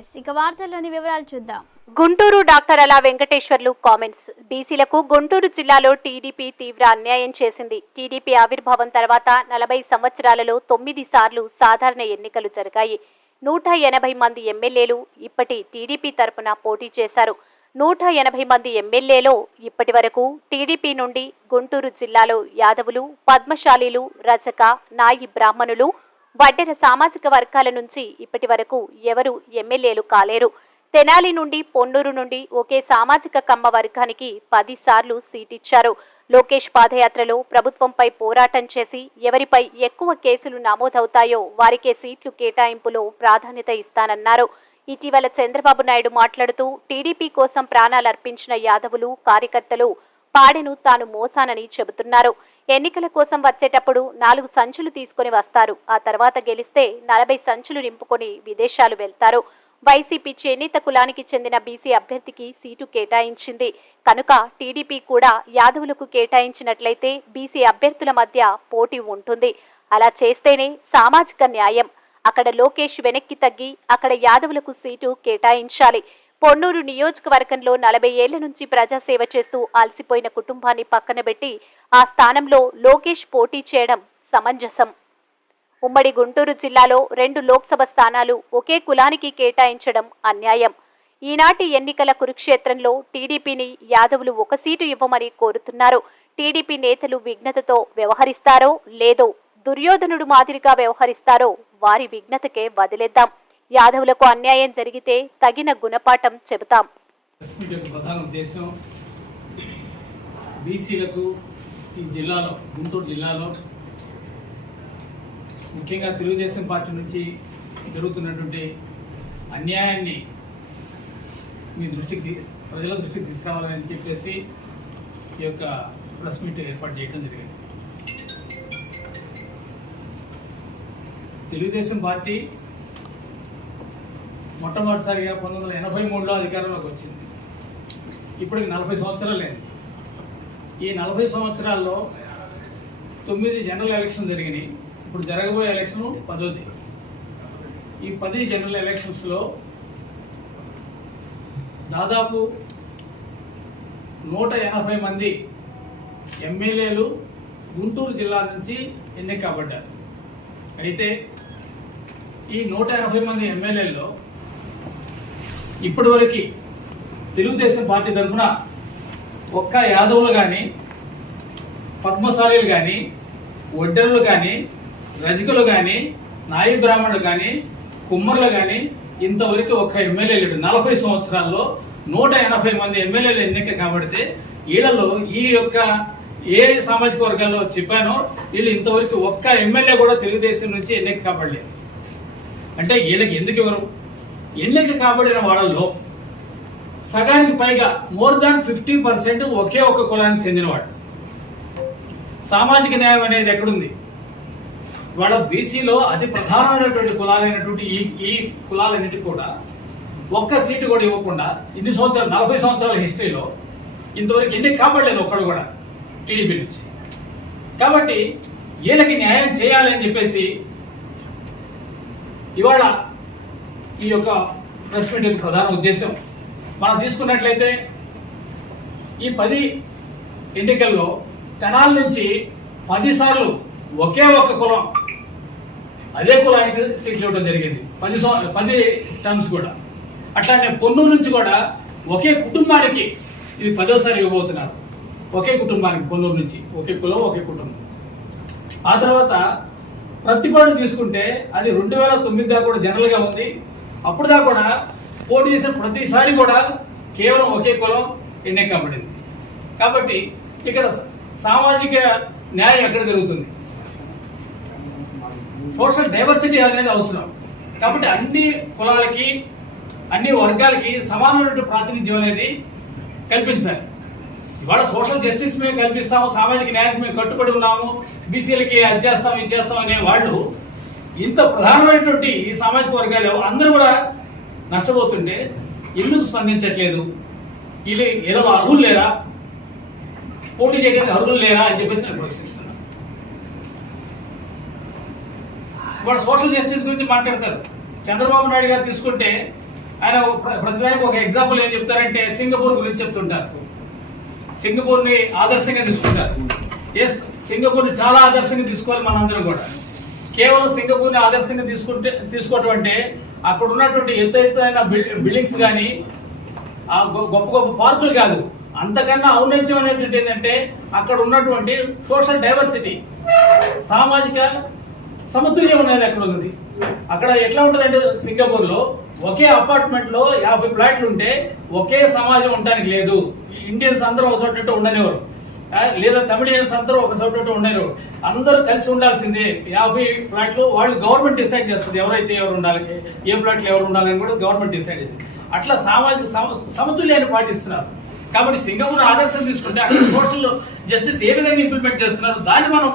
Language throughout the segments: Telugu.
న్యూస్ ఇక వార్తల్లోని వివరాలు చూద్దాం. గుంటూరు డాక్టర్ అలా వెంకటేశ్వర్లు కామెంట్స్. బీసీలకు గుంటూరు జిల్లాలో టీడీపీ తీవ్ర అన్యాయం చేసింది. టీడీపీ ఆవిర్భావం తర్వాత 40 సంవత్సరాలలో 9 సార్లు సాధారణ ఎన్నికలు జరిగాయి. 180 మంది ఎమ్మెల్యేలు ఇప్పటి టీడీపీ తరపున పోటీ చేశారు. 180 మంది ఎమ్మెల్యేలో ఇప్పటి వరకు టీడీపీ నుండి గుంటూరు జిల్లాలో యాదవులు, పద్మశాలీలు, రజక, నాయి బ్రాహ్మణులు, వడ్డెర సామాజిక వర్గాల నుంచి ఇప్పటి వరకు ఎవరు ఎమ్మెల్యేలు కాలేరు. తెనాలి నుండి, పొన్నూరు నుండి ఒకే సామాజిక కమ్మ వర్గానికి 10 సార్లు సీటిచ్చారు. లోకేష్ పాదయాత్రలో ప్రభుత్వంపై పోరాటం చేసి ఎవరిపై ఎక్కువ కేసులు నమోదవుతాయో వారికే సీట్లు కేటాయింపులో ప్రాధాన్యత ఇస్తానన్నారు. ఇటీవల చంద్రబాబు నాయుడు మాట్లాడుతూ టీడీపీ కోసం ప్రాణాలర్పించిన యాదవులు, కార్యకర్తలు పాడెను తాను మోసానని చెబుతున్నారు. ఎన్నికల కోసం వచ్చేటప్పుడు 4 సంచులు తీసుకుని వస్తారు. ఆ తర్వాత గెలిస్తే 40 సంచులు నింపుకొని విదేశాలు వెళ్తారు. వైసీపీ చేనేత కులానికి చెందిన బీసీ అభ్యర్థికి సీటు కేటాయించింది కనుక టీడీపీ కూడా యాదవులకు కేటాయించినట్లయితే బీసీ అభ్యర్థుల మధ్య పోటీ ఉంటుంది. అలా చేస్తేనే సామాజిక న్యాయం. అక్కడ లోకేష్ వెనక్కి తగ్గి అక్కడ యాదవులకు సీటు కేటాయించాలి. పొన్నూరు నియోజకవర్గంలో 40 ఏళ్ల నుంచి ప్రజాసేవ చేస్తూ అలసిపోయిన కుటుంబాన్ని పక్కన పెట్టి ఆ స్థానంలో లోకేష్ పోటీ చేయడం సమంజసం. ఉమ్మడి గుంటూరు జిల్లాలో 2 లోక్సభ స్థానాలు ఒకే కులానికి కేటాయించడం అన్యాయం. ఈనాటి ఎన్నికల కురుక్షేత్రంలో టీడీపీని యాదవులు 1 సీటు ఇవ్వమని కోరుతున్నారు. టీడీపీ నేతలు విఘ్నతతో వ్యవహరిస్తారో లేదో, దుర్యోధనుడు మాదిరిగా వ్యవహరిస్తారో వారి విఘ్నతకే వదిలేద్దాం. యాదవులకు అన్యాయం జరిగితే తగిన గుణపాఠం చెబుతాం. ప్రధాన ఉద్దేశం బీసీలకు ఈ జిల్లాలో, గుంటూరు జిల్లాలో ముఖ్యంగా తెలుగుదేశం పార్టీ నుంచి జరుగుతున్నటువంటి అన్యాయాన్ని మీ దృష్టికి, ప్రజల దృష్టికి తీసుకురావాలని చెప్పేసి ఈ యొక్క ప్రెస్ మీట్ ఏర్పాటు చేయడం జరిగింది. తెలుగుదేశం పార్టీ మొట్టమొదటిసారిగా 1983లో అధికారంలోకి వచ్చింది. ఇప్పటికి 40 సంవత్సరాలు లేదు. ఈ 40 సంవత్సరాల్లో 9 జనరల్ ఎలక్షన్ జరిగినాయి. ఇప్పుడు జరగబోయే ఎలక్షన్ 10ది. ఈ 10 జనరల్ ఎలక్షన్స్లో దాదాపు 180 మంది ఎమ్మెల్యేలు గుంటూరు జిల్లా నుంచి ఎన్నిక కాబడ్డారు. అయితే ఈ 180 మంది ఎమ్మెల్యేల్లో ఇప్పటివరకు తెలుగుదేశం పార్టీ తరఫున ఒక్క యాదవులు కానీ, పద్మశాలీలు కానీ, వడ్డెరులు కానీ, రజకులు కానీ, నాయి బ్రాహ్మణులు కానీ, కుమ్మరులు కానీ ఇంతవరకు ఒక్క ఎమ్మెల్యే లేడు. 40 సంవత్సరాల్లో 180 మంది ఎమ్మెల్యేలు ఎన్నిక కాబడితే వీళ్ళలో ఈ యొక్క ఏ సామాజిక వర్గాల్లో చెప్పానో వీళ్ళు ఇంతవరకు ఒక్క ఎమ్మెల్యే కూడా తెలుగుదేశం నుంచి ఎన్నిక కాబడలేదు. అంటే వీళ్ళకి ఎందుకు ఇవ్వరు? ఎన్నిక కాబడిన వాళ్ళల్లో సగానికి పైగా మోర్ దాన్ 50% ఒకే ఒక కులానికి చెందినవాడు. సామాజిక న్యాయం అనేది ఎక్కడుంది? వాళ్ళ బీసీలో అతి ప్రధానమైనటువంటి కులాలైనటువంటి ఈ కులాలన్నిటికీ కూడా ఒక్క సీటు కూడా ఇవ్వకుండా ఇన్ని సంవత్సరాలు, 40 సంవత్సరాల హిస్టరీలో ఇంతవరకు ఎన్నిక కాబడలేదు ఒక్కడు కూడా టీడీపీ నుంచి. కాబట్టి వీళ్ళకి న్యాయం చేయాలని చెప్పేసి ఇవాళ ఈ యొక్క ప్రెస్ మీట్ ప్రధాన ఉద్దేశం. మనం తీసుకున్నట్లయితే ఈ 10 ఎన్నికల్లో తెనాలి నుంచి 10 సార్లు ఒకే ఒక్క కులం, అదే కులానికి సీట్లు ఇవ్వడం జరిగింది. 10 టర్మ్స్ కూడా. అట్లానే పొన్నూరు నుంచి కూడా ఒకే కుటుంబానికి ఇది 10వ ఇవ్వబోతున్నారు. ఒకే కుటుంబానికి పొన్నూరు నుంచి ఒకే కులం, ఒకే కుటుంబం. ఆ తర్వాత ప్రతిపాడు తీసుకుంటే అది 2009 దాకా కూడా జనరల్గా ఉంది. అప్పుడు దాకా కూడా పోటీ చేసిన ప్రతిసారి కూడా కేవలం ఒకే కులం ఎన్నిక కాబడింది. కాబట్టి ఇక్కడ సామాజిక న్యాయం ఎక్కడ జరుగుతుంది? సోషల్ డైవర్సిటీ అనేది అవసరం. కాబట్టి అన్ని కులాలకి, అన్ని వర్గాలకి సమానమైన ప్రాతినిధ్యం అనేది కల్పించాలి. ఇవాళ సోషల్ జస్టిస్ మేము కల్పిస్తాము, సామాజిక న్యాయానికి మేము కట్టుబడి ఉన్నాము, బీసీలకి అది చేస్తాం, ఇది చేస్తాం అనే వాళ్ళు ఇంత ప్రధానమైనటువంటి ఈ సామాజిక వర్గాలు అందరూ కూడా నష్టపోతుంటే ఎందుకు స్పందించట్లేదు? వీళ్ళు అర్హులు లేరా? పోటీ చేయడానికి అర్హులు లేరా అని చెప్పేసి నేను ప్రశ్నిస్తున్నాను. వాళ్ళు సోషల్ జస్టిస్ గురించి మాట్లాడతారు. చంద్రబాబు నాయుడు గారు తీసుకుంటే ఆయన ప్రతిదానికి ఒక ఎగ్జాంపుల్ ఏం చెప్తారంటే సింగపూర్ గురించి చెప్తుంటారు. సింగపూర్ని ఆదర్శంగా తీసుకుంటారు. ఎస్, సింగపూర్ని చాలా ఆదర్శంగా తీసుకోవాలి మనందరం కూడా. కేవలం సింగపూర్ని ఆదర్శంగా తీసుకోవటం అంటే అక్కడ ఉన్నటువంటి ఎత్తైన బిల్డింగ్స్ కానీ ఆ గొప్ప గొప్ప పార్కులు కాదు, అంతకన్నా ఔన్నత్యం అనేటువంటి ఏంటంటే అక్కడ ఉన్నటువంటి సోషల్ డైవర్సిటీ, సామాజిక సమతుల్యం అనేది అక్కడ ఉంది. అక్కడ ఎట్లా ఉంటుందంటే సింగపూర్లో ఒకే అపార్ట్మెంట్లో 50 ఫ్లాట్లు ఉంటే ఒకే సమాజం ఉండడానికి లేదు. ఇండియన్స్ అందరూ ఒక చోట ఉండనివారు, లేదా తమిళియన్స్ అందరూ ఒక చోట ఉండనివారు. అందరూ కలిసి ఉండాల్సిందే. 50 ఫ్లాట్లు వాళ్ళు గవర్నమెంట్ డిసైడ్ చేస్తుంది, ఎవరైతే ఎవరు ఉండాలి, ఏ ఫ్లాట్లు ఎవరు ఉండాలని కూడా గవర్నమెంట్ డిసైడ్ చేస్తుంది. అట్లా సామాజిక సమతుల్యాన్ని పాటిస్తున్నారు. కాబట్టి సింగపూర్ ఆదర్శం తీసుకుంటే అక్కడ సోషల్ జస్టిస్ ఏ విధంగా ఇంప్లిమెంట్ చేస్తున్నారు దాన్ని మనం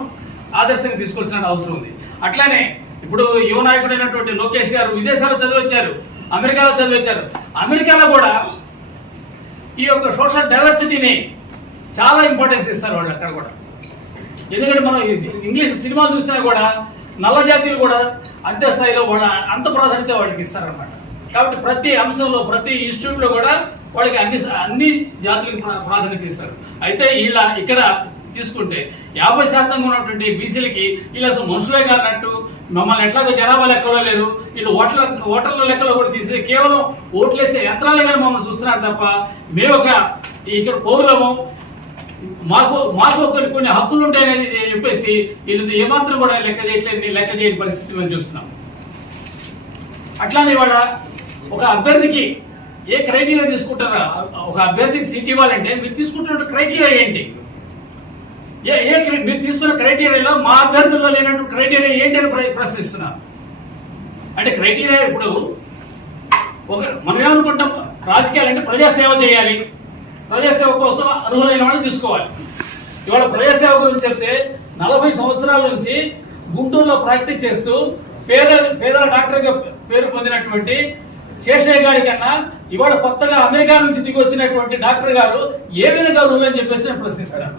ఆదర్శంగా తీసుకోవాల్సిన అవసరం ఉంది. అట్లానే ఇప్పుడు యువ నాయకుడైనటువంటి లోకేష్ గారు విదేశాల్లో చదివచ్చారు, అమెరికాలో చదివచ్చారు. అమెరికాలో కూడా ఈ యొక్క సోషల్ డైవర్సిటీని చాలా ఇంపార్టెన్స్ ఇస్తారు వాళ్ళు అక్కడ కూడా. ఎందుకంటే మనం ఇంగ్లీష్ సినిమాలు చూసినా కూడా నల్ల జాతీయులు కూడా అంతే స్థాయిలో వాళ్ళ అంత ప్రాధాన్యత వాళ్ళకి ఇస్తారనమాట. కాబట్టి ప్రతి అంశంలో ప్రతి ఇన్స్టిట్యూట్లో కూడా వాళ్ళకి అన్ని జాతులకు ప్రాధాన్యత ఇస్తారు. అయితే ఇక్కడ తీసుకుంటే 50% ఉన్నటువంటి బీసీలకి వీళ్ళు అసలు మనుషులే కానట్టు, మమ్మల్ని ఎట్లాగో జనాభా లెక్కలో లేరు, వీళ్ళు ఓటర్ల లెక్కలో కూడా తీసి కేవలం ఓట్లేసే యంత్రాలే కానీ మమ్మల్ని చూస్తున్నారు తప్ప మేము ఒక ఇక్కడ పౌరులము, మాకు కొన్ని హక్కులు ఉంటాయని చెప్పేసి వీళ్ళు ఏమాత్రం కూడా లెక్క చేయని పరిస్థితి మేము చూస్తున్నాం. అట్లానే ఇవాళ ఒక అభ్యర్థికి ఏ క్రైటీరియా తీసుకుంటారా, ఒక అభ్యర్థికి సీట్ ఇవ్వాలంటే మీరు తీసుకుంటున్న క్రైటీరియా ఏంటి? మీరు తీసుకున్న క్రైటీరియాలో మా అభ్యర్థుల్లో లేనటువంటి క్రైటీరియా ఏంటి అని ప్రశ్నిస్తున్నారు. అంటే క్రైటీరియా ఇప్పుడు మనం ఏమనుకుంటాం, రాజకీయాలు అంటే ప్రజాసేవ చేయాలి, ప్రజాసేవ కోసం అర్హులైన వాళ్ళని తీసుకోవాలి. ఇవాళ ప్రజాసేవ గురించి చెప్తే 40 సంవత్సరాల నుంచి గుంటూరులో ప్రాక్టీస్ చేస్తూ పేదల డాక్టర్గా పేరు పొందినటువంటి శేషయ్య గారి కన్నా ఇవాళ కొత్తగా అమెరికా నుంచి దిగి వచ్చినటువంటి డాక్టర్ గారు ఏ విధంగా అర్హులు అని చెప్పేసి నేను ప్రశ్నిస్తున్నాను.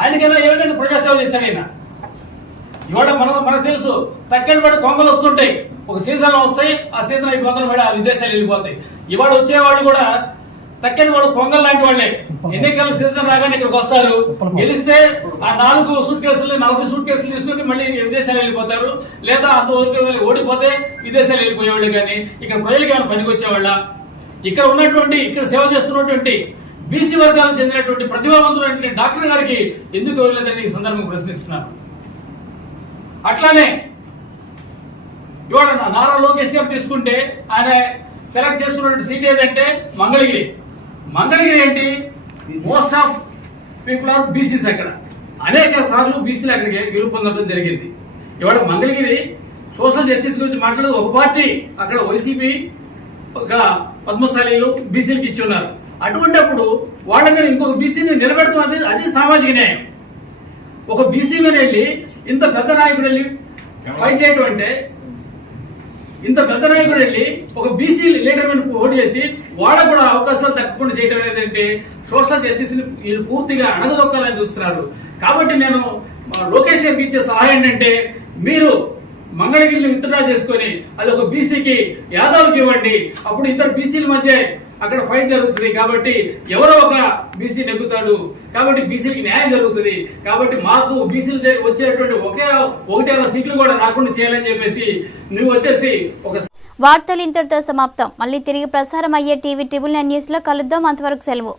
ఆయనకైనా ఏ విధంగా ప్రజాసేవ చేశాడు ఆయన? ఇవాళ మనకు తెలుసు, తక్కడి పడి కొంగలు వస్తుంటాయి, ఒక సీజన్లో వస్తాయి, ఆ సీజన్ అయిపోతున్న పడి ఆ విదేశాలు వెళ్ళిపోతాయి. ఇవాళ వచ్చేవాళ్ళు కూడా తక్కడి వాడు కొంగల్ లాంటి వాళ్ళే. ఎన్నికల సీజన్ రాగానే ఇక్కడికి వస్తారు, గెలిస్తే ఆ 40 సూట్ కేసులు తీసుకుని మళ్ళీ విదేశాలు వెళ్ళిపోతారు, లేదా అంతవరకు ఓడిపోతే విదేశాలు వెళ్ళిపోయేవాళ్ళు. కానీ ఇక్కడ ప్రజలకు ఏమైనా పనికి వచ్చేవాళ్ళ? ఇక్కడ సేవ చేస్తున్నటువంటి బీసీ వర్గాలకు చెందినటువంటి ప్రతిభావంతులైన డాక్టర్ గారికి ఎందుకు ఇవ్వలేదని ఈ సందర్భంగా ప్రశ్నిస్తున్నాను. అట్లానే ఇవాళ నారా లోకేష్ గారు తీసుకుంటే ఆయన సెలెక్ట్ చేసుకున్నటువంటి సీట్ ఏదంటే మంగళగిరి ఏంటి? Most of people are BCs. అక్కడ అనేక సార్లు బీసీలు అక్కడికి గెలుపొందడం జరిగింది. ఇవాళ మంగళగిరి సోషల్ జస్టిస్ గురించి మాట్లాడేది ఒక పార్టీ, అక్కడ వైసీపీ ఒక పద్మశాలీలు బీసీలకు ఇచ్చి ఉన్నారు. అటువంటిప్పుడు వాళ్ళ మీద ఇంకొక బీసీని నిలబెడతాం, అది సామాజిక న్యాయం. ఒక బీసీ మీద వెళ్ళి ఇంత పెద్ద నాయకుడు వెళ్ళి ఫైట్ చేయటం అంటే, ఇంత పెద్ద నాయకుడు వెళ్ళి ఒక బీసీ లీడర్ మీద ఓటు చేసి వాళ్ళకు కూడా అవకాశాలు తగ్గకుండా చేయడం ఏంటంటే సోషల్ జస్టిస్ ని వీళ్ళు పూర్తిగా అణగదొక్కాలని చూస్తున్నారు. కాబట్టి నేను లోకేష్ గారికి ఇచ్చే సలహా ఏంటంటే, మీరు మంగళగిరిని విత్డ్రా చేసుకొని అది ఒక బీసీకి యాదవ్కి ఇవ్వండి. అప్పుడు ఇద్దరు బీసీల మధ్య అక్కడ ఫైట్ జరుగుతుంది. కాబట్టి ఎవరో ఒక బీసీ నెగ్గుతాడు, కాబట్టి బీసీకి న్యాయం జరుగుతుంది. కాబట్టి మాకు బీసీలు వచ్చేటువంటి 1 సీట్లు కూడా రాకుండా చేయాలని చెప్పేసి నువ్వు వచ్చేసి ఒక వార్తలు ఇంతటితో సమాప్తం. మళ్ళీ తిరిగి ప్రసారం అయ్యే టీవీ 999 న్యూస్ లో కలుద్దాం. అంతవరకు సెలవు.